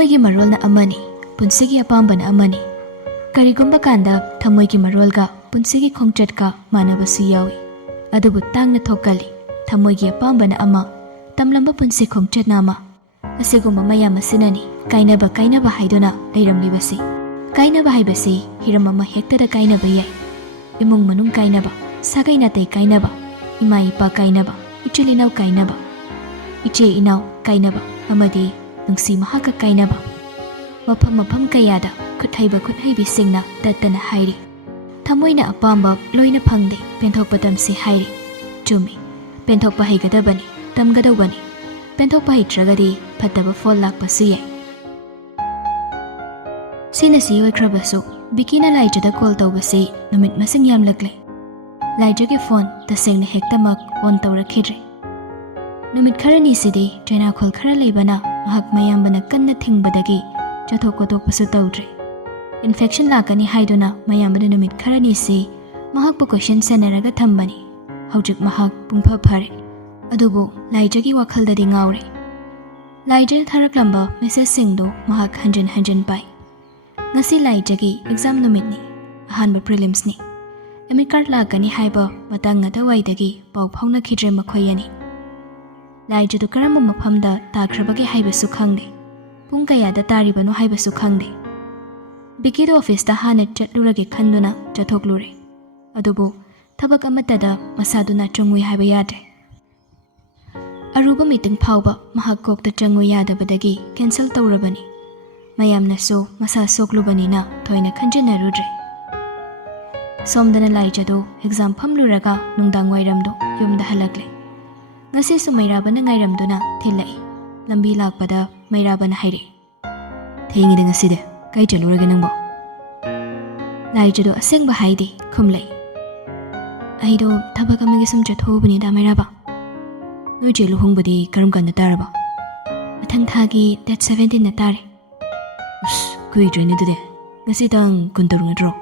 ꯊꯃꯣꯏꯒꯤ ꯃꯔꯣꯜꯅ ꯑꯃꯅꯤ, ꯄꯨꯟꯁꯤꯒꯤ ꯑꯄꯥꯝꯕꯅ ꯑꯃꯅꯤ. ꯀꯔꯤꯒꯨꯝꯕ ꯀꯥꯟꯗ ꯊꯃꯣꯏꯒꯤ ꯃꯔꯣꯜꯒ ꯄꯨꯟꯁꯤꯒꯤ ꯈꯣꯡꯆꯠꯀ ꯃꯥꯟꯅꯕꯁꯨ ꯌꯥꯎꯏ. ꯑꯗꯨꯕꯨ ꯇꯥꯡꯅ ꯊꯣꯛꯀꯜꯂꯤ. ꯊꯃꯣꯏꯒꯤ ꯑꯄꯥꯝꯕꯅ ꯑꯃ, ꯇꯝꯂꯝꯕ ꯄꯨꯟꯁꯤ ꯈꯣꯡꯆꯠꯅ ꯑꯃ. ꯑꯁꯤꯒꯨꯝꯕ ꯃꯌꯥꯝ ꯑꯁꯤꯅꯅꯤ ꯀꯥꯏꯅꯕ ꯍꯥꯏꯗꯨꯅ ꯂꯩꯔꯝꯂꯤꯕꯁꯤ. ꯀꯥꯏꯅꯕ ꯍꯥꯏꯕꯁꯤ ꯍꯤꯔꯝ ꯑꯃ ꯍꯦꯛꯇꯗ ꯀꯥꯏꯅꯕ ꯌꯥꯏ. ꯏꯃꯨꯡ ꯃꯅꯨꯡ ꯀꯥꯏꯅꯕ, ꯁꯥꯒꯩ ꯅꯥꯇꯩ ꯀꯥꯏꯅꯕ, ꯏꯃꯥ ꯏꯄꯥ ꯀꯥꯏꯅꯕ, ꯏꯆꯤꯜ ꯏꯅꯥꯎ ꯀꯥꯏꯅꯕ, ꯏꯆꯦ ꯏꯅꯥꯎ ꯀꯥꯏꯅꯕ, ꯑꯃꯗꯤ ꯅꯨꯡꯁꯤ ꯃꯍꯥꯛꯀ ꯀꯥꯏꯅꯕ. ꯃꯐꯝ ꯀꯌꯥꯗ ꯈꯨꯠꯍꯩꯕꯤꯁꯤꯡꯅ ꯇꯠꯇꯅ ꯍꯥꯏꯔꯤ, ꯊꯃꯣꯏꯅ ꯑꯄꯥꯝꯕ ꯂꯣꯏꯅ ꯐꯪꯗꯦ, ꯄꯦꯟꯊꯣꯛꯄ ꯇꯝꯁꯤ ꯍꯥꯏꯔꯤ. ꯆꯨꯝꯃꯤ, ꯄꯦꯟꯊꯣꯛꯄ ꯍꯩꯒꯗꯕꯅꯤ, ꯇꯝꯒꯗꯧꯕꯅꯤ. ꯄꯦꯟꯊꯣꯛꯄ ꯍꯩꯇ꯭ꯔꯒꯗꯤ ꯐꯠꯇꯕ ꯐꯣꯜ ꯂꯥꯛꯄꯁꯨ ꯌꯥꯏ. ꯁꯤꯅꯁꯤ ꯑꯣꯏꯈ꯭ꯔꯕꯁꯨ ꯕꯤꯀꯤꯅ ꯂꯥꯏꯖꯗ ꯀꯣꯜ ꯇꯧꯕꯁꯤ ꯅꯨꯃꯤꯠ ꯃꯁꯤꯡ ꯌꯥꯝꯂꯛꯂꯦ. ꯂꯥꯏꯖꯒꯤ ꯐꯣꯟ ꯇꯁꯦꯡꯅ ꯍꯦꯛꯇꯃꯛ ꯑꯣꯟ ꯇꯧꯔꯛꯈꯤꯗ꯭ꯔꯦ. ꯅꯨꯃꯤꯠ ꯈꯔꯅꯤꯁꯤꯗꯤ ꯆꯩꯅꯥꯈꯣꯜ ꯈꯔ ꯂꯩꯕꯅ ꯃꯍꯥꯛ ꯃꯌꯥꯝꯕꯅ ꯀꯟꯅ ꯊꯤꯡꯕꯗꯒꯤ ꯆꯠꯊꯣꯛ ꯈꯣꯠꯇꯣꯛꯄꯁꯨ ꯇꯧꯗ꯭ꯔꯦ. ꯏꯟꯐꯦꯛꯁꯟ ꯂꯥꯛꯀꯅꯤ ꯍꯥꯏꯗꯨꯅ ꯃꯌꯥꯝꯕꯅ ꯅꯨꯃꯤꯠ ꯈꯔꯅꯤꯁꯤ ꯃꯍꯥꯛꯄꯨ ꯀꯣꯏꯁꯟ ꯁꯦꯟꯅꯔꯒ ꯊꯝꯕꯅꯤ. ꯍꯧꯖꯤꯛ ꯃꯍꯥꯛ ꯄꯨꯡꯐ ꯐꯔꯦ. ꯑꯗꯨꯕꯨ ꯂꯥꯏꯖꯒꯤ ꯋꯥꯈꯜꯗꯗꯤ ꯉꯥꯎꯔꯦ. ꯂꯥꯏꯖꯅ ꯊꯥꯔꯛꯂꯝꯕ ꯃꯦꯁꯦꯖꯁꯤꯡꯗꯨ ꯃꯍꯥꯛ ꯍꯟꯖꯤꯟ ꯍꯟꯖꯤꯟ ꯄꯥꯏ. ꯉꯁꯤ ꯂꯥꯏꯖꯒꯤ ꯑꯦꯛꯖꯥꯝ ꯅꯨꯃꯤꯠꯅꯤ, ꯑꯍꯥꯟꯕ ꯄ꯭ꯔꯤꯂꯤꯝꯁꯅꯤ. ꯑꯦꯃꯤ ꯀꯥꯔꯗ ꯂꯥꯛꯀꯅꯤ ꯍꯥꯏꯕ ꯃꯇꯥꯡ ꯑꯗꯨꯋꯥꯏꯗꯒꯤ ꯄꯥꯎ ꯐꯥꯎꯅꯈꯤꯗ꯭ꯔꯦ ꯃꯈꯣꯏ ꯑꯅꯤ. ꯂꯥꯏꯖꯗꯨ ꯀꯔꯝꯕ ꯃꯐꯝꯗ ꯇꯥꯈ꯭ꯔꯕꯒꯦ ꯍꯥꯏꯕꯁꯨ ꯈꯪꯗꯦ. ꯄꯨꯡ ꯀꯌꯥꯗ ꯇꯥꯔꯤꯕꯅꯣ ꯍꯥꯏꯕꯁꯨ ꯈꯪꯗꯦ. ꯕꯤꯀꯤꯗꯣ ꯑꯣꯐꯤꯁꯇ ꯍꯥꯟꯅ ꯆꯠꯂꯨꯔꯒꯦ ꯈꯟꯗꯨꯅ ꯆꯠꯊꯣꯛꯂꯨꯔꯦ. ꯑꯗꯨꯕꯨ ꯊꯕꯛ ꯑꯃꯠꯇꯗ ꯃꯁꯥꯗꯨꯅ ꯆꯪꯉꯨꯏ ꯍꯥꯏꯕ ꯌꯥꯗ꯭ꯔꯦ. ꯑꯔꯨꯕ ꯃꯤꯇꯤꯡ ꯐꯥꯎꯕ ꯃꯍꯥꯛ ꯀꯣꯛꯇ ꯆꯪꯉꯨ ꯌꯥꯗꯕꯗꯒꯤ ꯀꯦꯟꯁꯦꯜ ꯇꯧꯔꯕꯅꯤ. ꯃꯌꯥꯝꯅꯁꯨ ꯃꯁꯥ ꯁꯣꯛꯂꯨꯕꯅꯤꯅ ꯊꯣꯏꯅ ꯈꯟꯖꯤꯟꯅꯔꯨꯗ꯭ꯔꯦ. ꯁꯣꯝꯗꯅ ꯂꯥꯏꯖꯗꯨ ꯑꯦꯛꯖꯥꯝ ꯐꯝꯂꯨꯔꯒ ꯅꯨꯡꯗꯥꯡ ꯋꯥꯏꯔꯝꯗꯣ ꯌꯨꯝꯗ ꯍꯜꯂꯛꯂꯦ. ꯉꯁꯤꯁꯨ ꯃꯩꯔꯥꯕꯅ ꯉꯥꯏꯔꯝꯗꯨꯅ ꯊꯤꯜꯂꯛꯏ. ꯂꯝꯕꯤ ꯂꯥꯛꯄꯗ ꯃꯩꯔꯥꯕꯅ ꯍꯥꯏꯔꯛꯏ, ꯊꯦꯡꯉꯤꯗ ꯉꯁꯤꯗꯤ, ꯀꯥꯏ ꯆꯠꯂꯨꯔꯒꯦ ꯅꯪꯕꯣ? ꯂꯥꯏꯖꯗꯨ ꯑꯁꯦꯡꯕ ꯍꯥꯏꯗꯤ ꯈꯨꯝꯂꯛꯏ, ꯑꯩꯗꯣ ꯊꯕꯛ ꯑꯃꯒꯤ ꯁꯨꯝ ꯆꯠꯊꯣꯛꯎꯕꯅꯤꯗ ꯃꯩꯔꯥꯕ. ꯅꯣꯏ ꯆꯦ ꯂꯨꯍꯣꯡꯕꯗꯤ ꯀꯔꯝ ꯀꯥꯟꯗ ꯇꯥꯔꯕ? ꯃꯊꯪ ꯊꯥꯒꯤ ꯗꯦꯠ 17ꯗ ꯇꯥꯔꯦ. ꯑꯁ, ꯀꯨꯏꯗ꯭ꯔꯦꯅꯦ ꯑꯗꯨꯗꯤ. ꯉꯁꯤ ꯇꯥꯡ 16 ꯅꯠꯇ꯭ꯔꯣ?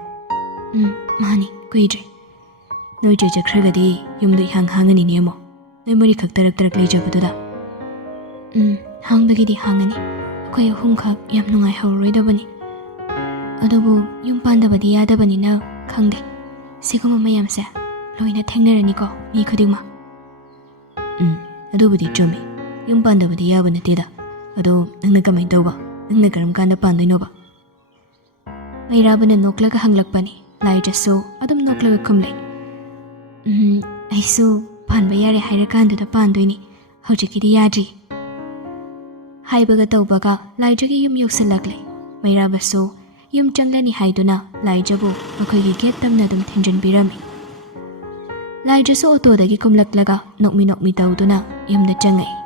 ꯃꯥꯅꯤ, ꯀꯨꯏꯗ꯭ꯔꯦ. ꯅꯣꯏ ꯆꯦ ꯆꯠꯈ꯭ꯔꯒꯗꯤ ꯌꯨꯝꯗꯣ ꯏꯍꯥꯡ ꯍꯥꯡꯉꯅꯤꯅꯦ ꯑꯃꯨꯛ, ꯅꯣꯏ ꯃꯔꯤꯈꯛ ꯇꯔꯛ ꯂꯩꯖꯕꯗꯨꯗ. ꯍꯥꯡꯕꯒꯤꯗꯤ ꯍꯥꯡꯉꯅꯤ. ꯑꯩꯈꯣꯏ ꯑꯍꯨꯝꯈꯛ ꯌꯥꯝ ꯅꯨꯡꯉꯥꯏꯍꯧꯔꯣꯏꯗꯕꯅꯤ. ꯑꯗꯨꯕꯨ ꯌꯨꯝ パンꯗꯕꯗꯤ ꯌꯥꯗꯕꯅꯤꯅ ꯈꯪꯗꯦ. ꯁꯤꯒꯨꯝꯕ ꯃꯌꯥꯝꯁꯦ ꯂꯣꯏꯅ ꯊꯦꯡꯅꯔꯅꯤꯀꯣ ꯃꯤ ꯈꯨꯗꯤꯡꯃꯛ. ꯑꯗꯨꯕꯨꯗꯤ ꯆꯨꯝꯃꯤ. ꯌꯨꯝ ꯄꯥꯟꯗꯕꯗꯤ ꯌꯥꯕ ꯅꯠꯇꯦꯗ. ꯑꯗꯣ ꯅꯪꯅ ꯀꯃꯥꯏꯅ ꯇꯧꯕ? ꯅꯪꯅ ꯀꯔꯝ ꯀꯥꯟꯗ ꯄꯥꯟꯗꯣꯏꯅꯣꯕ? ꯃꯩꯔꯥꯕꯅ ꯅꯣꯛꯂꯒ ꯍꯪꯂꯛꯄꯅꯤ. ꯂꯥꯏꯖꯁꯨ ꯑꯗꯨꯝ ꯅꯣꯛꯂꯒ ꯈꯨꯝꯂꯩ. ꯑꯩꯁꯨ ꯄꯥꯟꯕ ꯌꯥꯔꯦ ꯍꯥꯏꯔꯀꯥꯟꯗꯨꯗ ꯄꯥꯟꯗꯣꯏꯅꯤ. ꯍꯧꯖꯤꯛꯀꯤꯗꯤ ꯌꯥꯗ꯭ꯔꯤ. ꯍꯥꯏꯕꯒ ꯇꯧꯕꯒ ꯂꯥꯏꯖꯒꯤ ꯌꯨꯝ ꯌꯧꯁꯤꯜꯂꯛꯂꯦ. ꯃꯩꯔꯥꯕꯁꯨ ꯌꯨꯝ ꯆꯪꯂꯅꯤ ꯍꯥꯏꯗꯨꯅ ꯂꯥꯏꯖꯕꯨ ꯃꯈꯣꯏꯒꯤ ꯒꯦꯠ ꯇꯝꯅ ꯑꯗꯨꯝ ꯊꯤꯟꯖꯤꯟꯕꯤꯔꯝꯃꯤ. ꯂꯥꯏꯖꯁꯨ ꯑꯣꯇꯣꯗꯒꯤ ꯀꯨꯝꯂꯛꯂꯒ ꯅꯣꯛꯃꯤ ꯇꯧꯗꯨꯅ ꯌꯨꯝꯗ ꯆꯪꯉꯛꯏ.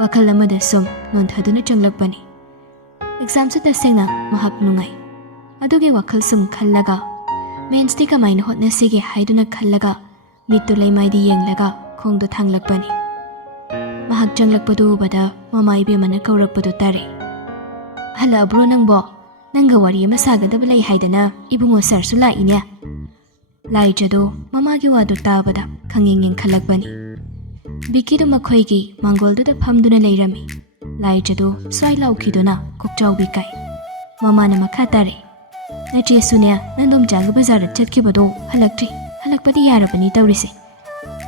ꯋꯥꯈꯜ ꯑꯃꯗ ꯁꯨꯝ ꯅꯣꯟꯊꯗꯨꯅ ꯆꯪꯂꯛꯄꯅꯤ. ꯑꯦꯛꯖꯥꯝꯁꯨ ꯇꯁꯦꯡꯅ ꯃꯍꯥꯛ ꯅꯨꯡꯉꯥꯏ. ꯑꯗꯨꯒꯤ ꯋꯥꯈꯜ ꯁꯨꯝ ꯈꯜꯂꯒ ꯃꯦꯟꯁꯇꯤ ꯀꯃꯥꯏꯅ ꯍꯣꯠꯅꯁꯤꯒꯦ ꯍꯥꯏꯗꯨꯅ ꯈꯜꯂꯒ ꯃꯤꯠꯇꯨ ꯂꯩꯃꯥꯏꯗ ꯌꯦꯡꯂꯒ ꯈꯣꯡꯗꯨ ꯊꯥꯡꯂꯛꯄꯅꯤ. ꯃꯍꯥꯛ ꯆꯪꯂꯛꯄꯗꯨ ꯎꯕꯗ ꯃꯃꯥ ꯏꯕꯦꯝꯃꯅ ꯀꯧꯔꯛꯄꯗꯨ ꯇꯥꯔꯦ. ꯍꯜꯂꯛꯑꯕ꯭ꯔꯣ ꯅꯪꯕꯣ? ꯅꯪꯒ ꯋꯥꯔꯤ ꯑꯃ ꯁꯥꯒꯗꯕ ꯂꯩ ꯍꯥꯏꯗꯅ ꯏꯕꯨꯡꯉꯣ ꯁꯥꯔꯁꯨ ꯂꯥꯛꯏꯅꯦ. ꯂꯥꯏꯖꯗꯣ ꯃꯃꯥꯒꯤ ꯋꯥꯗꯨ ꯇꯥꯕꯗ ꯈꯪꯌꯦꯡ ꯈꯜꯂꯛꯄꯅꯤ. ꯕꯤꯀꯤꯗꯨ ꯃꯈꯣꯏꯒꯤ ꯃꯥꯡꯒꯣꯜꯗꯨꯗ ꯐꯝꯗꯨꯅ ꯂꯩꯔꯝꯃꯤ. ꯂꯥꯏꯖꯗꯨ ꯁ꯭ꯋꯥꯏ ꯂꯥꯎꯈꯤꯗꯨꯅ ꯀꯣꯛꯆꯥꯎꯕꯤ ꯀꯥꯏ. ꯃꯃꯥꯅ ꯃꯈꯥ ꯇꯥꯔꯦ. ꯅꯆꯦꯁꯨꯅꯦ ꯅꯪꯗꯣꯝꯆꯥꯒ ꯕꯖꯥꯔꯗ ꯆꯠꯈꯤꯕꯗꯣ ꯍꯜꯂꯛꯇ꯭ꯔꯤ. ꯍꯜꯂꯛꯄꯗꯤ ꯌꯥꯔꯕꯅꯤ ꯇꯧꯔꯤꯁꯦ.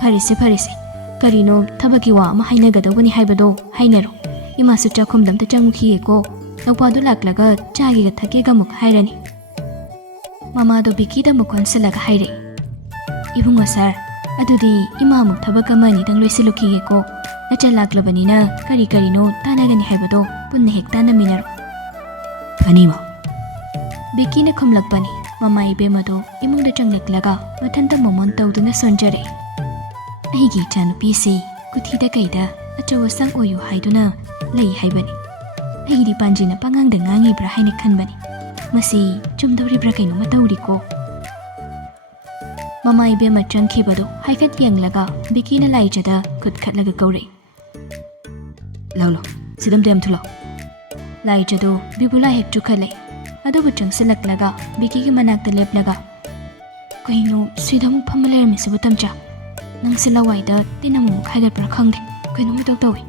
ꯐꯔꯦꯁꯦ. ꯀꯔꯤꯅꯣ ꯊꯕꯛꯀꯤ ꯋꯥ ꯑꯃ ꯍꯥꯏꯅꯒꯗꯧꯕꯅꯤ ꯍꯥꯏꯕꯗꯣ ꯍꯥꯏꯅꯔꯣ. ꯏꯃꯥꯁꯨ ꯆꯥꯛꯈꯨꯝꯗ ꯑꯝꯇ ꯆꯪꯉꯨꯈꯤꯒꯦꯀꯣ. ꯅꯧꯄꯥꯗꯨ ꯂꯥꯛꯂꯒ ꯆꯥꯒꯦꯒ ꯊꯛꯀꯦꯒ ꯑꯃꯨꯛ ꯍꯥꯏꯔꯅꯤ. ꯃꯃꯥꯗꯣ ꯕꯤꯀꯤꯗ ꯑꯃꯨꯛ ꯀꯣꯟꯁꯤꯜꯂꯒ ꯍꯥꯏꯔꯛꯏ. ꯏꯕꯨꯡꯉꯣ ꯁꯥꯔ, ꯑꯗꯨꯗꯤ ꯏꯃꯥ ꯑꯃꯨꯛ ꯊꯕꯛ ꯑꯃ ꯑꯅꯤꯗꯪ ꯂꯣꯏꯁꯤꯜꯂꯨꯈꯤꯒꯦꯀꯣ. ꯅꯆꯟ ꯂꯥꯛꯂꯕꯅꯤꯅ ꯀꯔꯤꯅꯣ ꯇꯥꯟꯅꯒꯅꯤ ꯍꯥꯏꯕꯗꯣ ꯄꯨꯟꯅ ꯍꯦꯛ ꯇꯥꯟꯅꯃꯤꯟꯅꯔꯣ. ꯐꯅꯤꯃ. ꯕꯤꯀꯤꯅ ꯈꯨꯝꯂꯛꯄꯅꯤ. ꯃꯃꯥ ꯏꯕꯦꯝꯃꯗꯣ ꯏꯃꯨꯡꯗ ꯆꯪꯂꯛꯂꯒ ꯃꯊꯟꯇ ꯃꯣꯃꯣꯟ ꯇꯧꯗꯨꯅ ꯁꯣꯟꯖꯔꯛꯏ. ꯑꯩꯒꯤ ꯏꯆꯥꯅꯨꯄꯤꯁꯤ ꯀꯨꯊꯤꯗ ꯀꯩꯗ ꯑꯆꯧ ꯑꯁꯥꯡ ꯑꯣꯏꯌꯨ ꯍꯥꯏꯗꯨꯅ ꯂꯩ ꯍꯥꯏꯕꯅꯤ. ꯑꯩꯒꯤꯗꯤ ꯄꯥꯟꯖꯤꯅ ꯄꯉꯥꯡꯗ ꯉꯥꯡꯉꯤꯕ꯭ꯔꯥ ꯍꯥꯏꯅ ꯈꯟꯕꯅꯤ. ꯃꯁꯤ ꯆꯨꯝꯗꯧꯔꯤꯕ꯭ꯔꯥ ꯀꯩꯅꯣꯃ ꯇꯧꯔꯤꯀꯣ. ꯃꯃꯥ ꯏꯕꯦꯝꯃ ꯆꯪꯈꯤꯕꯗꯣ ꯍꯥꯏꯐꯦꯠ ꯌꯦꯡꯂꯒ ꯕꯤꯀꯤꯅ ꯂꯥꯏꯖꯗ ꯈꯨꯠ ꯈꯠꯂꯒ ꯀꯧꯔꯛꯏ. ꯂꯥꯎ ꯁꯤꯗꯝꯇ ꯌꯥꯝ ꯊꯨꯂꯥꯎ. ꯂꯥꯏꯖꯗꯣ ꯕꯤꯕꯨꯂꯥ ꯍꯦꯛ ꯆꯨꯈꯠꯂꯛꯏ. ꯑꯗꯨꯕꯨ ꯆꯪꯁꯤꯜꯂꯛꯂꯒ ꯕꯤꯀꯤꯒꯤ ꯃꯅꯥꯛꯇ ꯂꯦꯞꯂꯒ, ꯀꯩꯅꯣ ꯁꯤꯗ ꯑꯃꯨꯛ ꯐꯝꯃ ꯂꯩꯔꯝꯃꯤꯁꯤꯕꯨ ꯇꯝꯆꯥ? ꯅꯪꯁꯤ ꯂꯋꯥꯏꯗ ꯇꯤꯟ ꯑꯃꯨꯛ ꯍꯥꯏꯒꯠꯄ꯭ꯔꯥ ꯈꯪꯗꯦ. ꯀꯩꯅꯣꯝ ꯏꯇꯧ ꯇꯧꯏ.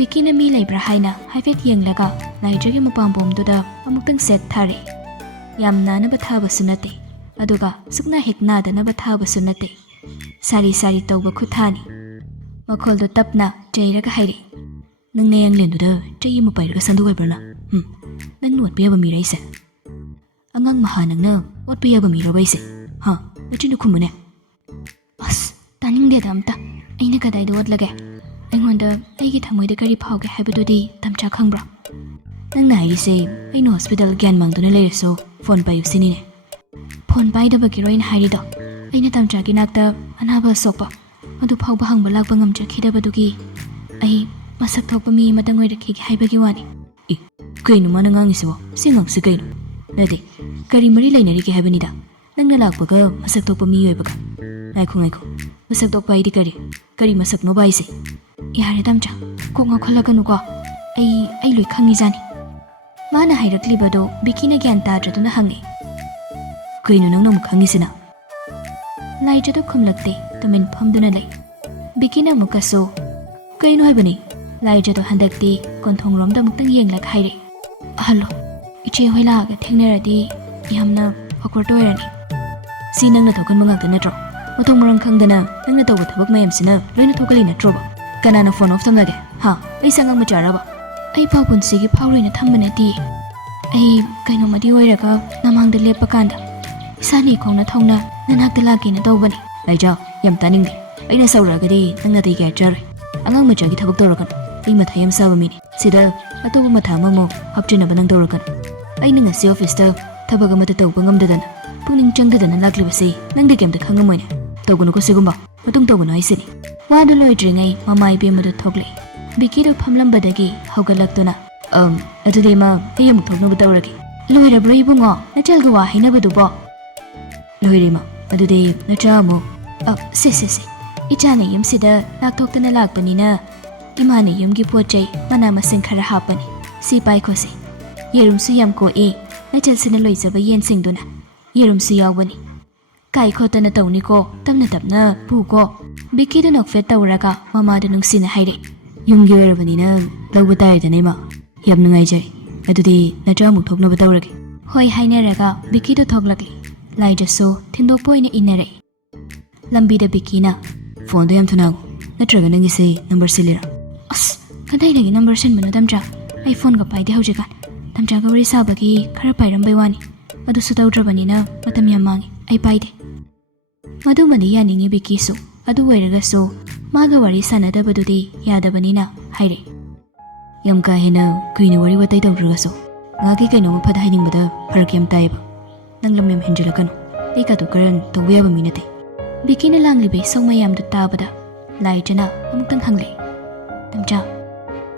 Bikina mi leibra haina haifet yenglaga laijagi mapambomduda amuktang set thari. Yamna na bathaba sunate. Aduga sukna heknada na bathaba sunate. Sari sari tawba khuthani. Makholdo tapna jairaga hairi. Nang nayang lenduda jayi mapairaga sandugai barna. Nang nuat biyaba miraise. Angang mahanang na ot biyaba mirabaise. Ha, nachinu kumune. As, taning deda amta. Aina kadaidu watlage. Aingonda aigi thamoida kari phauge haibadudi tamcha khangbra. Nang nairise aina hospital gyan mangduna leiraso phone payu sinine. Phone paidaba giroin hairido. Aina tamcha gi nakta anaba sokpa. Madu phauba hangba lakba ngamcha khidabadugi ai masak thokpa mi matang oirakhi gi haibagi wani. Kainu mana ngangisibo singang si kainu. Nade kari mari lainari gi haibanida. Nangna lakpaga masak thokpa mi oibaga. Ngaikho masak thokpa aidi kari masak no baise. Yare tamcha kok ngakhalaganu ko ai loi khangi jani. Mana hairakliba Bikina gyan tadraduna hangi. Kainu nangna mu khangisina. Laijado khumlakte tumin phamduna lai. Bikina mukaso kainu haibani. Laijado handakti konthongromda muktang yenglak haire. Hello, iche hoila ga thengnaradi yamna awkward oirani. Si nangna thokan mangak natro. Mathong marang khangdana nangna tawba thabak mayamsina loina thokali natro ba. Kanana phone off tamlage. Ha, ai sangang macharaba. Ai pau punsigi phauloina thammanati. Ai kaino madi oiraga namangda lepakanda. Isani khongna thongna nanakta lakina tawbani. Laija yam taningdi. Aina sauragadi nangna dei ga jar. Angang machagi thabak tawrakan. Ai matha yam saba mini. Sida atoba matha mamu hapchina banang tawrakan. Aina ngasi office ta thabak amata tawba ngamdadana. Puning changdadana laklibase nangdi kemta khangamoina. Tawgunu ko sigumba. Matung tawgunu aisini. Wadu loidringai mamai bemadu thokle. Bikido phamlambadagi haugallaktuna. Adudi ma ayam thoknoba tawragi. Loirabra ibungo nachalga wa hainabadubo. Loirima adudi nachamu. Se. Ichana yumsida laktoktana lakpanina. Imani yumgi pochai mana masing khara hapani. Si pai khose. Yerumsu yam ko nachalsina loizaba yen singduna. Yerumsu yawbani. Kai khotana tawni ko tamna tapna puko. Bikido nokfet tawraga mamada nungsina haire. Yumgi oirabanina lawba taidana ma. Yam nungai jai. Adudi nachamu thoknoba tawragi. Hoi hainaraga Bikido thoklakli. Laijaso thindokpo ina inare. Lambida Bikina phone do yam thunago. Natraga nangise number silira. As kadai lagi number senbanu tamcha. iPhone ga paide haujikan. Tamcha ga wari sabagi khara pairambai wani. Adu su tawdrabanina matam yam mangi. Ai paide. Madu madi yaningi Bikisu. Adu oiragaso maga wari sanadabadudi yadabanina haire. Yam ka hena kuina wari watai tawdragaso. Ngagi kaino maphada hainingbada pharak yam taiba. Nanglam yam henjilakanu. Ai ka tukaran tawiyaba minate. Bikina langlibe songmayamdu tabada. Laijana amuktang hangle. Tamcha,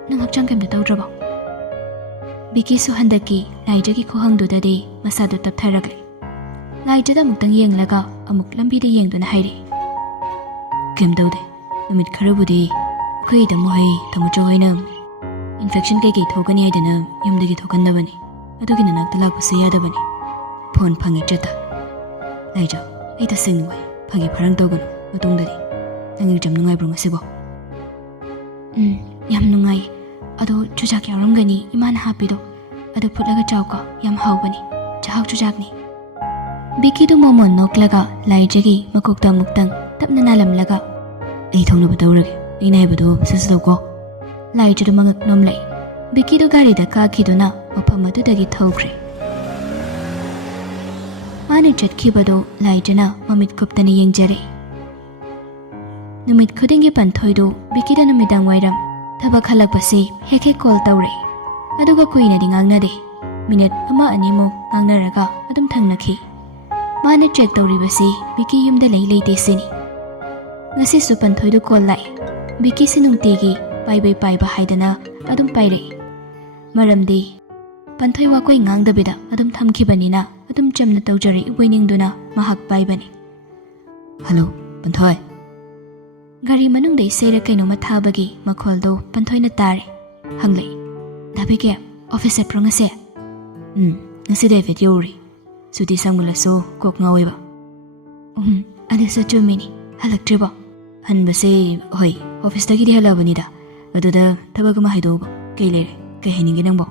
nang hakchang kemda tawdraba. Bikisu handaki laijagi khuhangdudade masadu taptharagle. Laijada amuktang yenglaga amuk lambida yengduna haire. Kemdaude, numit kharabudi khui tamuhai tamuchohoina infection kei thokani haidana yumdagi thokannabani. Adugi nanakta lakpase yadabani. Phone phangi chata. Laija, ai ta singwai. Phagi pharang tawganu matungdadi nang exam nungai bro ngasibo. Yam nungai ado chujak yaramgani iman hapido ado phutlaga chawka yam haubani chahak chujakni. Bikido momon noklaga laijagi makokta muktang tapna nalamlaga ai thongna batawrage ina ibado sasdoko laijadu mangak nomlai. Bikido gari da kakhiduna mafam adudagi thokre. Mani chatkibado laijana mamit kuptana yengjare. Numit khudingi panthoidu Bikida numidang wairam thabak halakpase hek call tawre. Aduga kuina di ngangnade. Minute ama animu ngangnaraga adum thangnakhi. Mana check tawribase Biki yumda lei sini. Ngasi su panthoidu call lai. Biki sinungtigi paiba haidana adum paire. Maramdi panthoi wa koi ngangdabida adum thamkibanina adum chamna tawjari winingduna mahak paibani. Hello, panthoi. Gari manungdai seira kaino mathabagi makholdo panthoina tare. Hanglei. Dabige officer prongase. Ngasi David yori. Suti samgulaso kok ngawiba. Adisa chumini halaktriba. Hanbase hoi office dagi di halabanida. ꯑꯗꯨꯗ ꯊꯕꯛ ꯑꯃ ꯍꯥꯏꯗꯣꯛꯎꯕ ꯀꯩ ꯂꯩꯔꯦ ꯀꯩ ꯍꯥꯏꯅꯤꯡꯒꯦ ꯅꯪꯕꯣ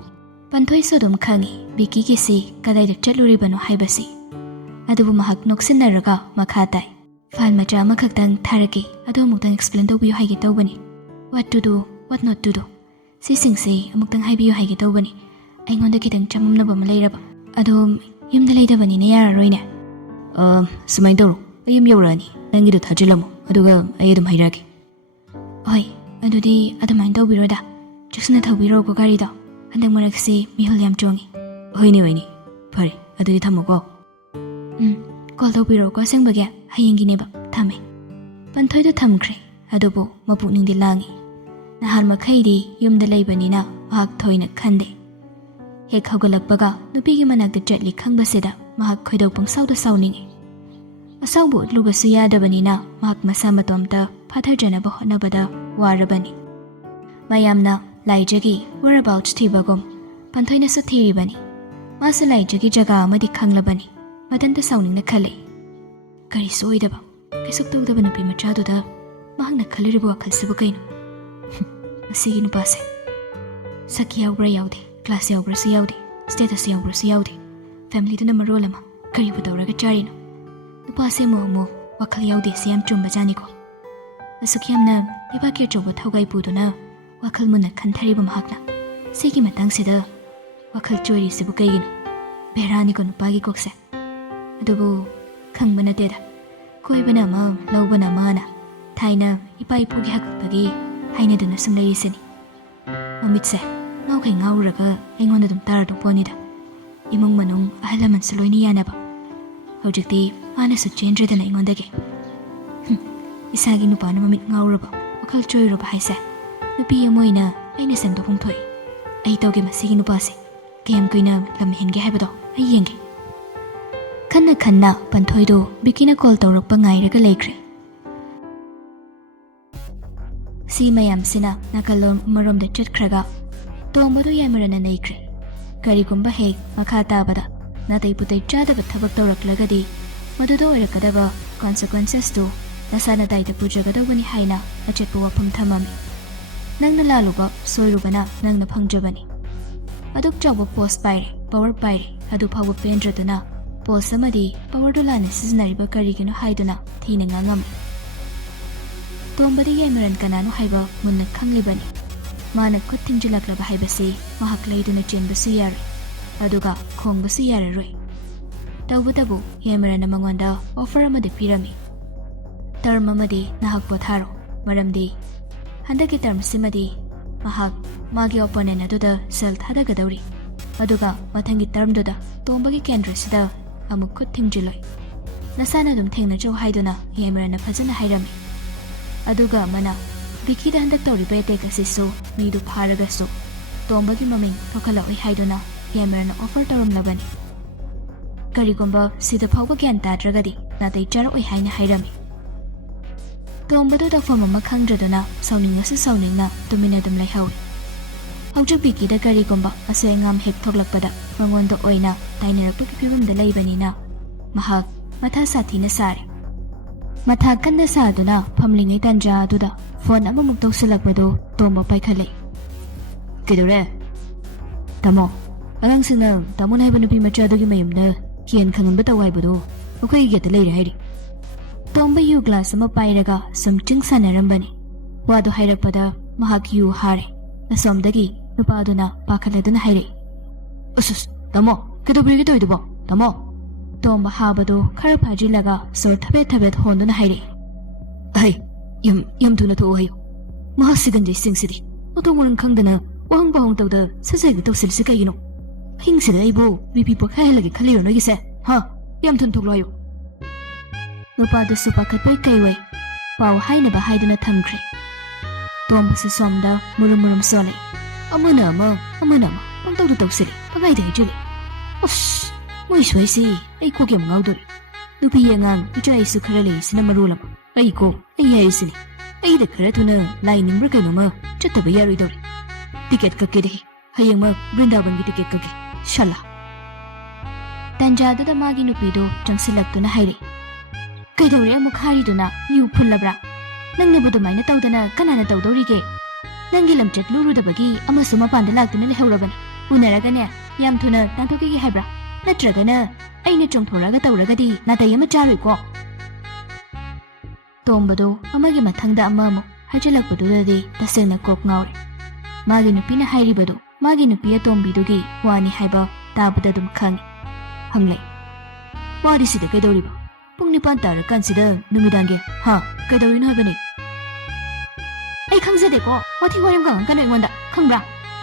ꯄꯟꯊꯣꯏꯁꯨ ꯑꯗꯨꯝ ꯈꯪꯉꯤ ꯕꯤꯀꯤꯒꯤꯁꯤ ꯀꯗꯥꯏꯗ ꯆꯠꯂꯨꯔꯤꯕꯅꯣ ꯍꯥꯏꯕꯁꯤ ꯑꯗꯨꯕꯨ ꯃꯍꯥꯛ ꯅꯣꯛꯁꯤꯟꯅꯔꯒ ꯃꯈꯥ ꯇꯥꯏ ꯐꯥꯏꯜ ꯃꯆꯥ ꯑꯃꯈꯛꯇꯪ ꯊꯥꯔꯛꯀꯦ ꯑꯗꯨ ꯑꯃꯨꯛꯇꯪ ꯑꯦꯛꯁꯄ꯭ꯂꯦꯟ ꯇꯧꯕꯤꯌꯨ ꯍꯥꯏꯒꯦ ꯇꯧꯕꯅꯤ ꯋꯥꯠ ꯇꯨ ꯗꯨ ꯋꯥꯠ ꯅꯣꯠ ꯇꯨ ꯗꯨ ꯁꯤꯁꯤꯡꯁꯦ ꯑꯃꯨꯛꯇꯪ ꯍꯥꯏꯕꯤꯌꯨ ꯍꯥꯏꯒꯦ ꯇꯧꯕꯅꯤ ꯑꯩꯉꯣꯟꯗ ꯈꯤꯇꯪ ꯆꯃꯝꯅꯕ ꯑꯃ ꯂꯩꯔꯕ ꯑꯗꯣ ꯌꯨꯝꯗ ꯂꯩꯇꯕꯅꯤꯅ ꯌꯥꯔꯔꯣꯏꯅꯦ ꯁꯨꯃꯥꯏꯅ ꯇꯧꯔꯣ ꯑꯩ ꯌꯨꯝ ꯌꯧꯔꯛꯑꯅꯤ ꯅꯪꯒꯤꯗꯣ ꯊꯥꯖꯤꯜꯂꯝꯃꯣ ꯑꯗꯨꯒ ꯑꯩ ꯑꯗꯨꯝ ꯍꯥꯏꯔꯛꯑꯒꯦ ꯍꯣꯏ ꯑꯗꯨꯗꯤ ꯑꯗꯨꯃꯥꯏꯅ ꯇꯧꯕꯤꯔꯣꯗ ꯆꯦꯛꯁꯤꯟꯅ ꯊꯧꯕꯤꯔꯣꯀꯣ ꯒꯥꯔꯤꯗꯣ ꯍꯟꯗꯛ ꯃꯔꯛꯁꯦ ꯃꯤꯍꯨꯜ ꯌꯥꯝ ꯆꯣꯡꯉꯤ ꯍꯣꯏꯅꯦ ꯍꯣꯏꯅꯦ ꯐꯔꯦ ꯑꯗꯨꯗꯤ ꯊꯝꯃꯣꯀꯣ ꯀꯣꯜ ꯇꯧꯕꯤꯔꯛꯑꯣꯀꯣ ꯑꯁꯦꯡꯕꯒꯤ ꯍꯌꯦꯡꯒꯤꯅꯦꯕ ꯊꯝꯃꯦ ꯄꯟꯊꯣꯏꯗꯣ ꯊꯝꯈ꯭ꯔꯦ ꯑꯗꯨꯕꯨ ꯃꯄꯨꯛꯅꯤꯡꯗꯤ ꯂꯥꯡꯉꯤ ꯅꯍꯥꯟ ꯃꯈꯩꯗꯤ ꯌꯨꯝꯗ ꯂꯩꯕꯅꯤꯅ ꯃꯍꯥꯛ ꯊꯣꯏꯅ ꯈꯟꯗꯦ ꯍꯦꯛ ꯍꯧꯒꯠꯂꯛꯄꯒ ꯅꯨꯄꯤꯒꯤ ꯃꯅꯥꯛꯇ ꯆꯠꯂꯤ ꯈꯪꯕꯁꯤꯗ ꯃꯍꯥꯛ ꯈꯣꯏꯗꯧ ꯄꯪꯁꯥꯎꯗ ꯁꯥꯎꯅꯤꯡꯉꯤ ꯑꯁꯥꯎꯕ ꯎꯠꯂꯨꯕꯁꯨ ꯌꯥꯗꯕꯅꯤꯅ ꯃꯍꯥꯛ ꯃꯁꯥ ꯃꯇꯣꯝꯇ ꯐꯥꯊꯖꯅꯕ ꯍꯣꯠꯅꯕꯗ ꯋꯥꯔꯕꯅꯤ ꯃꯌꯥꯝꯅ ꯂꯥꯏꯖꯒꯤ ꯋꯦꯔꯑꯕꯥꯎꯠꯁ ꯊꯤꯕꯒꯨꯝ ꯄꯟꯊꯣꯏꯅꯁꯨ ꯊꯤꯔꯤꯕꯅꯤ ꯃꯥꯁꯨ ꯂꯥꯏꯖꯒꯤ ꯖꯒꯥ ꯑꯃꯗꯤ ꯈꯪꯂꯕꯅꯤ ꯃꯊꯟꯇ ꯁꯥꯎꯅꯤꯡꯅ ꯈꯜꯂꯤ ꯀꯔꯤꯁꯨ ꯑꯣꯏꯗꯕ ꯀꯩꯁꯨ ꯇꯧꯗꯕ ꯅꯨꯄꯤ ꯃꯆꯥꯗꯨꯗ ꯃꯍꯥꯛꯅ ꯈꯜꯂꯤꯕ ꯋꯥꯈꯜꯁꯤꯕꯨ ꯀꯩꯅꯣ ꯃꯁꯤꯒꯤ ꯅꯨꯄꯥꯁꯦ ꯁꯛ ꯌꯥꯎꯕ꯭ꯔꯥ ꯌꯥꯎꯗꯦ ꯀ꯭ꯂꯥꯁ ꯌꯥꯎꯕ꯭ꯔꯥꯁꯨ ꯌꯥꯎꯗꯦ ꯁ꯭ꯇꯦꯇꯁ ꯌꯥꯎꯕ꯭ꯔꯥꯁꯨ ꯌꯥꯎꯗꯦ ꯐꯦꯃꯤꯂꯤꯗꯨꯅ ꯃꯔꯣꯜ ꯑꯃ ꯀꯔꯤꯕꯨ ꯇꯧꯔꯒ ꯆꯥꯔꯤꯅꯣ ꯅꯨꯄꯥꯁꯦ ꯑꯃꯨꯛ ꯋꯥꯈꯜ ꯌꯥꯎꯗꯦ ꯁꯤ ꯌꯥꯝ ꯆꯨꯝꯕꯖꯥꯅꯤꯀꯣ ꯑꯁꯨꯛ ꯌꯥꯝꯅ ꯂꯩꯕꯥꯛꯀꯤ ꯑꯆꯧꯕ ꯊꯧꯒꯥꯏ ꯄꯨꯗꯨꯅ ꯋꯥꯈꯜ ꯃꯨꯟꯅ ꯈꯟꯊꯔꯤꯕ ꯃꯍꯥꯛꯅ ꯁꯤꯒꯤ ꯃꯇꯥꯡꯁꯤꯗ ꯋꯥꯈꯜ ꯆꯣꯏꯔꯤꯁꯤꯕꯨ ꯀꯩꯒꯤꯅꯣ ꯕꯦꯔꯥꯅꯤꯀꯣ ꯅꯨꯄꯥꯒꯤ ꯀꯣꯛꯁꯦ ꯑꯗꯨꯕꯨ ꯈꯪꯕ ꯅꯠꯇꯦꯗ ꯀꯣꯏꯕꯅ ꯑꯃ ꯂꯧꯕꯅ ꯑꯃꯅ ꯊꯥꯏꯅ ꯏꯄꯥ ꯏꯄꯨꯒꯤ ꯍꯥꯛꯇꯛꯇꯒꯤ ꯍꯥꯏꯅꯗꯨꯅ ꯁꯨꯝ ꯂꯩꯔꯤꯁꯤꯅꯤ ꯃꯃꯤꯠꯁꯦ ꯉꯥꯎꯈꯩ ꯉꯥꯎꯔꯨꯔꯒ ꯑꯩꯉꯣꯟꯗ ꯑꯗꯨꯝ ꯇꯥꯔꯗꯧ ꯄꯣꯠꯅꯤꯗ ꯏꯃꯨꯡ ꯃꯅꯨꯡ ꯑꯍꯜ ꯂꯃꯟꯁꯨ ꯂꯣꯏꯅ ꯌꯥꯅꯕ ꯍꯧꯖꯤꯛꯇꯤ ꯃꯥꯅꯁꯨ ꯆꯦꯟꯗ꯭ꯔꯦꯗꯅ ꯑꯩꯉꯣꯟꯗꯒꯤ ꯏꯁꯥꯒꯤ ꯅꯨꯄꯥꯅ ꯃꯃꯤꯠ ꯉꯥꯎꯔꯨꯔꯕ ꯋꯥꯈꯜ ꯆꯣꯏꯔꯨꯔꯕ ꯍꯥꯏꯁꯦ ꯅꯨꯄꯤ ꯑꯃ ꯑꯣꯏꯅ ꯑꯩꯅ ꯁꯦꯝꯗꯣꯛꯐꯝ ꯊꯣꯛꯏ ꯑꯩ ꯇꯧꯒꯦ ꯃꯁꯤꯒꯤ ꯅꯨꯄꯥꯁꯦ ꯀꯌꯥꯝ ꯀꯨꯏꯅ ꯂꯝ ꯍꯦꯟꯒꯦ ꯍꯥꯏꯕꯗꯣ ꯑꯩ ꯌꯦꯡꯒꯦ ꯈꯟꯅ ꯈꯟꯅ ꯄꯟꯊꯣꯏꯗꯣ ꯕꯤꯀꯤꯅ ꯀꯣꯜ ꯇꯧꯔꯛꯄ ꯉꯥꯏꯔꯒ ꯂꯩꯈ꯭ꯔꯦ ꯁꯤ ꯃꯌꯥꯝꯁꯤꯅ ꯅꯥꯀꯜꯂꯣꯝ ꯑꯃꯔꯣꯝꯗ ꯆꯠꯈ꯭ꯔꯒ ꯇꯣꯡꯕꯗꯣ ꯌꯥꯏꯃꯔꯅ ꯅꯩꯈ꯭ꯔꯦ ꯀꯔꯤꯒꯨꯝꯕ ꯍꯦꯛ ꯃꯈꯥ ꯇꯥꯕꯗ ꯅꯥꯇꯩ ꯄꯨꯇꯩ ꯆꯥꯗꯕ ꯊꯕꯛ ꯇꯧꯔꯛꯂꯒꯗꯤ ꯃꯗꯨꯗ ꯑꯣꯏꯔꯛꯀꯗꯕ ꯀꯣꯟꯁꯤꯀ꯭ꯋꯦꯟꯁꯦꯁꯇꯨ ꯅꯁꯥꯅ ꯗꯥꯏꯇ ꯄꯨꯖꯒꯗꯧꯕꯅꯤ ꯍꯥꯏꯅ ꯑꯆꯦꯠꯄ ꯋꯥꯐꯝ ꯊꯝꯃꯝꯃꯤ ꯅꯪꯅ ꯂꯥꯜꯂꯨꯕ ꯁꯣꯏꯔꯨꯕꯅ ꯅꯪꯅ ꯐꯪꯖꯕꯅꯤ ꯑꯗꯨꯛ ꯆꯥꯎꯕ ꯄꯣꯁ ꯄꯥꯏꯔꯦ ꯄꯋꯥꯔ ꯄꯥꯏꯔꯦ ꯑꯗꯨ ꯐꯥꯎꯕ ꯄꯦꯟꯗ꯭ꯔꯗꯨꯅ ꯄꯣꯁ ꯑꯃꯗꯤ ꯄꯋꯥꯔꯗꯨ ꯂꯥꯟꯅ ꯁꯤꯖꯤꯟꯅꯔꯤꯕ ꯀꯔꯤꯒꯤꯅꯣ ꯍꯥꯏꯗꯨꯅ ꯊꯤꯅ ꯉꯥꯡꯉꯝꯃꯤ ꯇꯣꯝꯕꯗꯤ ꯌꯥꯏꯃꯔꯟ ꯀꯅꯥꯅꯣ ꯍꯥꯏꯕ ꯃꯨꯟꯅ ꯈꯪꯂꯤꯕꯅꯤ ꯃꯥꯅ ꯈꯨꯠ ꯊꯤꯡꯖꯤꯜꯂꯛꯂꯕ ꯍꯥꯏꯕꯁꯤ ꯃꯍꯥꯛ ꯂꯩꯗꯨꯅ ꯆꯦꯟꯕꯁꯨ ꯌꯥꯔꯣꯏ ꯑꯗꯨꯒ ꯈꯣꯡꯕꯁꯨ ꯌꯥꯔꯔꯣꯏ ꯇꯧꯕꯇꯕꯨ ꯌꯥꯏꯃꯔꯟꯅ ꯃꯉꯣꯟꯗ ꯑꯣꯐꯔ ꯑꯃꯗꯤ ꯄꯤꯔꯝꯃꯤ ꯇꯔꯝ ꯑꯃꯗꯤ ꯅꯍꯥꯛ ꯄꯣꯊꯥꯔꯣ ꯃꯔꯝꯗꯤ ꯍꯟꯗꯛꯀꯤ ꯇꯔꯝꯁꯤꯃꯗꯤ ꯃꯍꯥꯛ ꯃꯥꯒꯤ ꯑꯣꯄꯣꯅꯦꯟ ꯑꯗꯨꯗ ꯁꯦꯜ ꯊꯥꯗꯒꯗꯧꯔꯤ ꯑꯗꯨꯒ ꯃꯊꯪꯒꯤ ꯇꯔꯝꯗꯨꯗ ꯇꯣꯝꯕꯒꯤ ꯀꯦꯟꯗ꯭ꯔꯁꯤꯗ ꯑꯃꯨꯛ ꯈꯨꯠ ꯊꯤꯡꯖꯤꯜꯂꯣꯏ ꯅꯁꯥꯅ ꯑꯗꯨꯝ ꯊꯦꯡꯅꯖꯧ ꯍꯥꯏꯗꯨꯅ ꯌꯥꯏꯃꯔꯟꯅ ꯐꯖꯅ ꯍꯥꯏꯔꯝꯃꯤ ꯑꯗꯨꯒ ꯑꯃꯅ ꯕꯤꯀꯤꯗ ꯍꯟꯗꯛ ꯇꯧꯔꯤꯕ ꯑꯦꯇꯦꯛ ꯑꯁꯤꯁꯨ ꯃꯤꯗꯨ ꯐꯥꯔꯒꯁꯨ ꯇꯣꯝꯕꯒꯤ ꯃꯃꯤꯡ ꯊꯣꯛꯍꯜꯂꯛꯑꯣꯏ ꯍꯥꯏꯗꯨꯅ ꯌꯥꯏꯃꯔꯟꯅ ꯑꯣꯐꯔ ꯇꯧꯔꯝꯂꯕꯅꯤ ꯀꯔꯤꯒꯨꯝꯕ ꯁꯤꯗ ꯐꯥꯎꯕ ꯒ꯭ꯌꯥꯟ ꯇꯥꯗ꯭ꯔꯒꯗꯤ ꯅꯥꯇꯩ ꯆꯥꯔꯛꯑꯣꯏ ꯍꯥꯏꯅ ꯍꯥꯏꯔꯝꯃꯤ ꯇꯣꯝꯕꯗꯨ ꯇꯧꯐꯝ ꯑꯃ ꯈꯪꯗ꯭ꯔꯗꯨꯅ ꯁꯥꯎꯅꯤꯡꯉꯁꯨ ꯁꯥꯎꯅꯤꯡꯅ ꯇꯨꯃꯤꯟꯅ ꯑꯗꯨꯝ ꯂꯩꯍꯧꯏ ꯍꯧꯖꯤꯛ ꯕꯤꯀꯤꯗ ꯀꯔꯤꯒꯨꯝꯕ ꯑꯁꯣꯏ ꯑꯉꯥꯝ ꯍꯦꯛ ꯊꯣꯛꯂꯛꯄꯗ ꯃꯉꯣꯟꯗ ꯑꯣꯏꯅ ꯇꯥꯏꯅꯔꯛꯄꯒꯤ ꯐꯤꯕꯝꯗ ꯂꯩꯕꯅꯤꯅ ꯃꯍꯥꯛ ꯃꯊꯥ ꯁꯥꯊꯤꯅ ꯁꯥꯔꯦ ꯃꯊꯥ ꯀꯟꯅ ꯁꯥꯗꯨꯅ ꯐꯝꯂꯤꯉꯩ ꯇꯥꯟꯖꯥ ꯑꯗꯨꯗ ꯐꯣꯟ ꯑꯃꯃꯨꯛ ꯇꯧꯁꯤꯜꯂꯛꯄꯗꯨ ꯇꯣꯝꯕ ꯄꯥꯏꯈꯠꯂꯛꯏ ꯀꯩꯗꯧꯔꯦ ꯇꯥꯃꯣ ꯑꯉꯥꯡꯁꯤꯡꯅ ꯇꯥꯃꯣꯅ ꯍꯥꯏꯕ ꯅꯨꯄꯤ ꯃꯆꯥꯗꯨꯒꯤ ꯃꯌꯨꯝꯗ ꯀꯦꯟ ꯈꯪꯍꯟꯕ ꯇꯧ ꯍꯥꯏꯕꯗꯨ ꯑꯩꯈꯣꯏꯒꯤ ꯒꯦꯠꯇ ꯂꯩꯔꯦ ꯍꯥꯏꯔꯤ ꯇꯣꯝꯕ ꯌꯨ ꯒ꯭ꯂꯥꯁ ꯑꯃ ꯄꯥꯏꯔꯒ ꯁꯨꯝ ꯆꯤꯡ ꯁꯥꯟꯅꯔꯝꯕꯅꯤ ꯋꯥꯗꯨ ꯍꯥꯏꯔꯛꯄꯗ ꯃꯍꯥꯛ ꯌꯨ ꯍꯥꯔꯦ ꯑꯁꯣꯝꯗꯒꯤ ꯅꯨꯄꯥꯗꯨꯅ ꯄꯥꯈꯠꯂꯗꯨꯅ ꯍꯥꯏꯔꯛꯏ ꯑꯁ ꯇꯥꯃꯣ ꯀꯩꯗꯧꯕꯤꯔꯤꯒꯦ ꯇꯧꯔꯤꯗꯨꯕꯣ ꯇꯥꯃꯣ ꯇꯣꯝꯕ ꯍꯥꯕꯗꯨ ꯈꯔ ꯐꯥꯖꯤꯜꯂꯒ ꯁꯣꯔ ꯊꯕꯦꯠ ꯊꯕꯦꯠ ꯍꯣꯟꯗꯨꯅ ꯍꯥꯏꯔꯛꯏ ꯑꯍꯩ ꯌꯥꯝ ꯊꯨꯅ ꯊꯣꯛꯎ ꯍꯥꯏꯌꯨ ꯃꯍꯥꯛ ꯁꯤꯒꯟꯖꯩꯁꯤꯡꯁꯤꯗꯤ ꯃꯊꯣꯡ ꯃꯔꯝ ꯈꯪꯗꯅ ꯋꯥꯍꯪ ꯄꯥꯎꯍꯪ ꯇꯧꯗ ꯁꯠꯆꯩꯒꯤ ꯇꯧꯁꯤꯜꯂꯤꯁꯤ ꯀꯩꯒꯤꯅꯣ ꯑꯍꯤꯡꯁꯤꯗ ꯑꯩꯕꯨ ꯕꯤꯄꯤ ꯄꯣꯈꯥꯏꯍꯜꯂꯒꯦ ꯈꯜꯂꯤꯔꯣ ꯅꯣꯏꯒꯤꯁꯦ ꯌꯥꯝ ꯊꯨꯅ ꯊꯣꯛꯂꯣ ꯍꯥꯏꯌꯨ ꯅꯨꯄꯥꯗꯨꯁꯨ ꯄꯥꯈꯠꯄꯩ ꯀꯩꯋꯩ ꯄꯥꯎ ꯍꯥꯏꯅꯕ ꯍꯥꯏꯗꯨꯅ ꯊꯝꯈ꯭ꯔꯦ ꯇꯣꯝꯕꯁꯨ ꯁꯣꯝꯗ ꯃꯨꯔꯨꯝ ꯃꯨꯔꯨꯝ ꯁꯣꯜꯂꯛꯏ ꯑꯃꯅ ꯑꯃ ꯄꯪꯇꯧꯗ ꯇꯧꯁꯤꯜꯂꯤ ꯄꯪꯍꯥꯏꯗ ꯍꯥꯏꯖꯤꯜꯂꯤ ꯑꯁ ꯃꯣꯏ ꯁ꯭ꯋꯥꯏꯁꯤ ꯑꯩ ꯀꯣꯛ ꯌꯥꯝ ꯉꯥꯎꯗꯣꯔꯤ ꯅꯨꯄꯤ ꯑꯉꯥꯡ ꯏꯆꯥ ꯏꯁꯨ ꯈꯔ ꯂꯩꯔꯤꯁꯤꯅ ꯃꯔꯣꯜ ꯑꯃ ꯑꯩ ꯍꯥꯏꯔꯤꯁꯤꯅꯤ ꯑꯩꯗ ꯈꯔ ꯊꯨꯅ ꯂꯥꯏ ꯅꯤꯡꯕ꯭ꯔꯥ ꯀꯩꯅꯣꯃ ꯆꯠꯇꯕ ꯌꯥꯔꯣꯏꯗꯧꯔꯤ ꯇꯤꯀꯦꯠ ꯀꯛꯀꯦꯗꯤ ꯍꯌꯦꯡꯃꯛ ꯕ꯭ꯔꯤꯟꯗꯥꯕꯟꯒꯤ ꯇꯤꯀꯦꯠ ꯀꯛꯀꯦ ꯁꯜꯂꯥ ꯇꯟꯖꯥꯗꯨꯗ ꯃꯥꯒꯤ ꯅꯨꯄꯤꯗꯨ ꯆꯪꯁꯤꯜꯂꯛꯇꯨꯅ ꯍꯥꯏꯔꯛꯏ ꯀꯩꯗꯧꯔꯦ ꯑꯃꯨꯛ ꯍꯥꯏꯔꯤꯗꯨꯅ ꯌꯨ ꯐꯨꯜꯂꯕ꯭ꯔꯥ ꯅꯪꯅꯕꯨ ꯑꯗꯨꯃꯥꯏꯅ ꯇꯧꯗꯅ ꯀꯅꯥꯅ ꯇꯧꯗꯧꯔꯤꯒꯦ ꯅꯪꯒꯤ ꯂꯝꯆꯠ ꯂꯨꯔꯨꯗꯕꯒꯤ ꯑꯃꯁꯨ ꯃꯄꯥꯟꯗ ꯂꯥꯛꯇꯨꯅ ꯂꯩꯍꯧꯔꯕꯅꯤ ꯎꯅꯔꯒꯅꯦ ꯌꯥꯝ ꯊꯨꯅ ꯇꯥꯟꯊꯣꯛꯈꯤꯒꯦ ꯍꯥꯏꯕ꯭ꯔꯥ ꯅꯠꯇ꯭ꯔꯒꯅ ꯑꯩꯅ ꯆꯣꯡꯊꯣꯔꯛꯑꯒ ꯇꯧꯔꯒꯗꯤ ꯅꯥꯇꯩ ꯑꯃ ꯆꯥꯔꯣꯏꯀꯣ ꯇꯣꯝꯕꯗꯣ ꯑꯃꯒꯤ ꯃꯊꯪꯗ ꯑꯃꯃꯨꯛ ꯍꯥꯏꯖꯤꯜꯂꯛꯄꯗꯨꯗꯗꯤ ꯇꯁꯦꯡꯅ ꯀꯣꯛ ꯉꯥꯎꯔꯦ ꯃꯥꯒꯤ ꯅꯨꯄꯤꯅ ꯍꯥꯏꯔꯤꯕꯗꯨ ꯃꯥꯒꯤ ꯅꯨꯄꯤ ꯑꯇꯣꯝꯕꯤꯗꯨꯒꯤ ꯋꯥꯅꯤ ꯍꯥꯏꯕ ꯇꯥꯕꯗ ꯑꯗꯨꯝ ꯈꯪꯉꯤ ꯍꯪꯂꯩ ꯋꯥꯗꯤ ꯁꯤꯗ ꯀꯩꯗꯧꯔꯤꯕ ꯄꯨꯡ 9 ꯇꯥꯔꯀꯥꯟꯁꯤꯗ ꯅꯨꯃꯤꯗꯥꯡꯒꯤ ꯀꯩꯗꯧꯔꯤꯅꯣ ꯍꯥꯏꯕꯅꯤ ꯑꯩ ꯈꯪꯖꯗꯦꯀꯣ ꯋꯥꯊꯤ ꯋꯥꯔꯦꯝ ꯉꯥꯡꯉꯛꯀꯅꯣ ꯑꯩꯉꯣꯟꯗ ꯈꯪꯕ꯭ꯔꯥ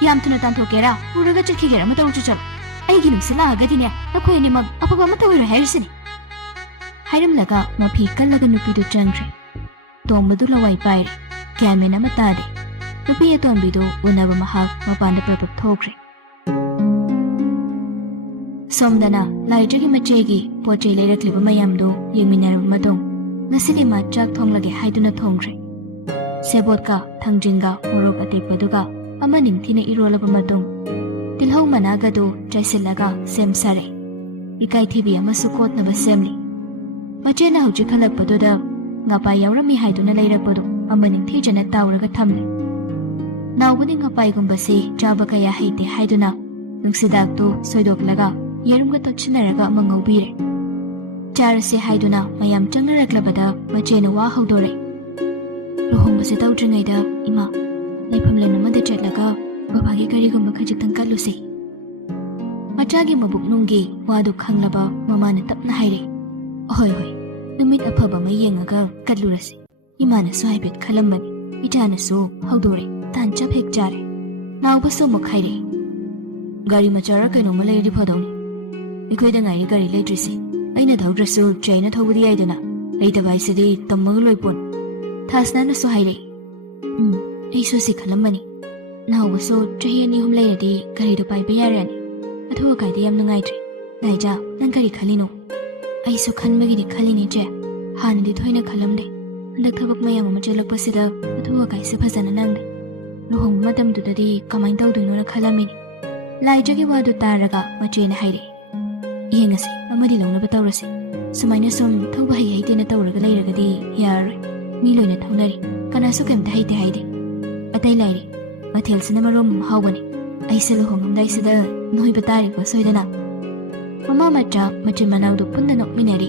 ꯌꯥꯝ ꯊꯨꯅ ꯇꯥꯟꯊꯣꯛꯀꯦꯔꯥ ꯄꯨꯔꯒ ꯆꯠꯈꯤꯒꯦꯔꯥ ꯑꯃ ꯇꯧꯔꯁꯨ ꯆꯠꯂꯣ ꯑꯩꯒꯤ ꯅꯨꯡꯁꯤꯠ ꯂꯥꯛꯑꯒꯗꯤꯅꯦ ꯅꯈꯣꯏ ꯑꯅꯤꯃꯛ ꯑꯐꯕ ꯑꯃꯠꯇ ꯑꯣꯏꯔꯣꯏ ꯍꯥꯏꯔꯤꯁꯤꯅꯤ ꯍꯥꯏꯔꯝꯂꯒ ꯃꯐꯤ ꯀꯜꯂꯒ ꯅꯨꯄꯤꯗꯨ ꯆꯪꯈ꯭ꯔꯦ ꯇꯣꯝꯕꯗꯨ ꯂꯋꯥꯏ ꯄꯥꯏꯔꯦ ꯒ꯭ꯌꯥꯟꯃꯦꯟ ꯑꯃ ꯇꯥꯗꯦ ꯅꯨꯄꯤ ꯑꯇꯣꯝꯕꯤꯗꯨ ꯎꯅꯕ ꯃꯍꯥꯛ ꯃꯄꯥꯟꯗ ꯄ꯭ꯔꯄꯞ ꯊꯣꯛꯈ꯭ꯔꯦ ꯁꯣꯝꯗꯅ ꯂꯥꯏꯖꯒꯤ ꯃꯆꯦꯒꯤ ꯄꯣꯠ ꯆꯩ ꯂꯩꯔꯛꯂꯤꯕ ꯃꯌꯥꯝꯗꯨ ꯌꯦꯡꯃꯤꯟꯅꯔꯕ ꯃꯇꯨꯡ ꯉꯁꯤꯗꯤ ꯃꯥ ꯆꯥꯛ ꯊꯣꯡꯂꯒꯦ ꯍꯥꯏꯗꯨꯅ ꯊꯣꯡꯈ꯭ꯔꯦ ꯁꯦꯕꯣꯠꯀ ꯊꯥꯡꯖꯤꯡꯒ ꯃꯣꯔꯣꯛ ꯑꯇꯦꯛꯄꯗꯨꯒ ꯑꯃ ꯅꯤꯡꯊꯤꯅ ꯏꯔꯣꯜꯂꯕ ꯃꯇꯨꯡ ꯇꯤꯜꯍꯧ ꯃꯅꯥꯒꯗꯨ ꯆꯥꯏꯁꯤꯜꯂꯒ ꯁꯦꯝ ꯁꯥꯔꯦ ꯏꯀꯥꯏꯊꯤꯕꯤ ꯑꯃꯁꯨ ꯀꯣꯠꯅꯕ ꯁꯦꯝꯂꯤ ꯃꯆꯦꯅ ꯍꯧꯖꯤꯛ ꯍꯜꯂꯛꯄꯗꯨꯗ ꯉꯄꯥꯏ ꯌꯥꯎꯔꯝꯃꯤ ꯍꯥꯏꯗꯨꯅ ꯂꯩꯔꯛꯄꯗꯨ ꯑꯃ ꯅꯤꯡꯊꯤꯖꯅ ꯇꯥꯎꯔꯒ ꯊꯝꯂꯤ ꯅꯥꯎꯕꯗꯤ ꯉꯄꯥꯏꯒꯨꯝꯕꯁꯤ ꯆꯥꯕ ꯀꯌꯥ ꯍꯩꯇꯦ ꯍꯥꯏꯗꯨꯅ ꯅꯨꯡꯁꯤꯗꯥꯛꯇꯨ ꯁꯣꯏꯗꯣꯛꯂꯒ ꯌꯦꯔꯨꯝꯒ ꯇꯣꯠꯁꯤꯟꯅꯔꯒ ꯑꯃ ꯉꯧꯕꯤꯔꯦ ꯆꯥꯔꯁꯦ ꯍꯥꯏꯗꯨꯅ ꯃꯌꯥꯝ ꯆꯪꯅꯔꯛꯂꯕꯗ ꯃꯆꯦꯅ ꯋꯥ ꯍꯧꯗꯣꯔꯛꯏ ꯂꯨꯍꯣꯡꯕꯁꯦ ꯇꯧꯗ꯭ꯔꯤꯉꯩꯗ ꯏꯃꯥ ꯂꯩꯐꯝꯂꯦꯟ ꯑꯃꯗ ꯆꯠꯂꯒ ꯕꯕꯥꯒꯤ ꯀꯔꯤꯒꯨꯝꯕ ꯈꯖꯤꯛꯇꯪ ꯀꯠꯂꯨꯁꯤ ꯃꯆꯥꯒꯤ ꯃꯕꯨꯛꯅꯨꯡꯒꯤ ꯋꯥꯗꯨ ꯈꯪꯂꯕ ꯃꯃꯥꯅ ꯇꯞꯅ ꯍꯥꯏꯔꯛꯏ ꯑꯍꯣꯏ ꯍꯣꯏ ꯅꯨꯃꯤꯠ ꯑꯐꯕ ꯑꯃ ꯌꯦꯡꯉꯒ ꯀꯠꯂꯨꯔꯁꯤ ꯏꯃꯥꯅꯁꯨ ꯍꯥꯏꯐꯦꯠ ꯈꯜꯂꯝꯕꯅꯤ ꯏꯆꯥꯅꯁꯨ ꯍꯧꯗꯣꯔꯛꯏ ꯇꯥꯟ ꯆꯞ ꯍꯦꯛ ꯆꯥꯔꯦ ꯅꯥꯎꯕꯁꯨ ꯑꯃꯨꯛ ꯍꯥꯏꯔꯛꯏ ꯒꯥꯔꯤ ꯃꯆꯥꯔ ꯀꯩꯅꯣꯝꯃ ꯂꯩꯔꯗꯤ ꯐꯗꯧꯅꯤ ꯑꯩꯈꯣꯏꯗ ꯉꯥꯏꯔꯤ ꯒꯥꯔꯤ ꯂꯩꯇ꯭ꯔꯤꯁꯤ ꯑꯩꯅ ꯊꯧꯗ꯭ꯔꯁꯨ ꯆꯩꯅ ꯊꯧꯕꯗꯤ ꯌꯥꯏꯗꯅ ꯂꯩꯇꯕ ꯍꯥꯏꯁꯤꯗꯤ ꯇꯝꯃꯒ ꯂꯣꯏ ꯄꯣꯠ ꯊꯥꯁꯅꯥꯅꯁꯨ ꯍꯥꯏꯔꯛꯏ ꯑꯩꯁꯨ ꯁꯤ ꯈꯜꯂꯝꯕꯅꯤ ꯅꯥꯎꯕꯁꯨ ꯆꯍꯤ 2-3 ꯂꯩꯔꯗꯤ ꯒꯥꯔꯤꯗꯣ ꯄꯥꯏꯕ ꯌꯥꯔꯅꯤ ꯑꯊꯨ ꯑꯀꯥꯏꯗ ꯌꯥꯝ ꯅꯨꯡꯉꯥꯏꯇ꯭ꯔꯦ ꯂꯥꯏꯖꯥ ꯅꯪ ꯀꯔꯤ ꯈꯜꯂꯤꯅꯣ ꯑꯩꯁꯨ ꯈꯟꯕꯒꯤꯗꯤ ꯈꯜꯂꯤꯅꯤ ꯆꯦ ꯍꯥꯟꯅꯗꯤ ꯊꯣꯏꯅ ꯈꯜꯂꯝꯗꯦ ꯍꯟꯗꯛ ꯊꯕꯛ ꯃꯌꯥꯝ ꯑꯃ ꯆꯠꯂꯛꯄꯁꯤꯗ ꯑꯊꯨ ꯑꯀꯥꯏꯁꯦ ꯐꯖꯅ ꯅꯪꯗꯦ ꯂꯨꯍꯣꯡꯕ ꯃꯇꯝꯗꯨꯗꯗꯤ ꯀꯃꯥꯏꯅ ꯇꯧꯗꯣꯏꯅꯣꯅ ꯈꯜꯂꯝꯃꯤꯅꯤ ꯂꯥꯏꯖꯒꯤ ꯋꯥꯗꯨ ꯇꯥꯔꯒ ꯃꯆꯦꯅ ꯍꯥꯏꯔꯛꯏ ꯌꯦꯡꯉꯁꯤ ꯑꯃꯗꯤ ꯂꯧꯅꯕ ꯇꯧꯔꯁꯤ ꯁꯨꯃꯥꯏꯅ ꯁꯨꯝ ꯊꯧꯕ ꯍꯩꯇꯦꯅ ꯇꯧꯔꯒ ꯂꯩꯔꯒꯗꯤ ꯌꯥꯔꯔꯣꯏ ꯃꯤ ꯂꯣꯏꯅ ꯊꯧꯅꯔꯤ ꯀꯅꯥꯁꯨ ꯀꯩꯝꯇ ꯍꯩꯇꯦ ꯍꯥꯏꯗꯦ ꯑꯇꯩ ꯂꯥꯏꯔꯤ ꯃꯊꯦꯜꯁꯤꯅ ꯃꯔꯣꯝ ꯍꯥꯎꯕꯅꯤ ꯑꯩꯁꯦ ꯂꯨꯍꯣꯡꯉꯝꯗꯥꯏꯁꯤꯗ ꯅꯣꯏꯕ ꯇꯥꯔꯤꯀꯣ ꯁꯣꯏꯗꯅ ꯃꯃꯥ ꯃꯆꯥ ꯃꯆꯤꯟ ꯃꯅꯥꯎꯗꯨ ꯄꯨꯟꯅ ꯅꯣꯛꯃꯤꯟꯅꯔꯤ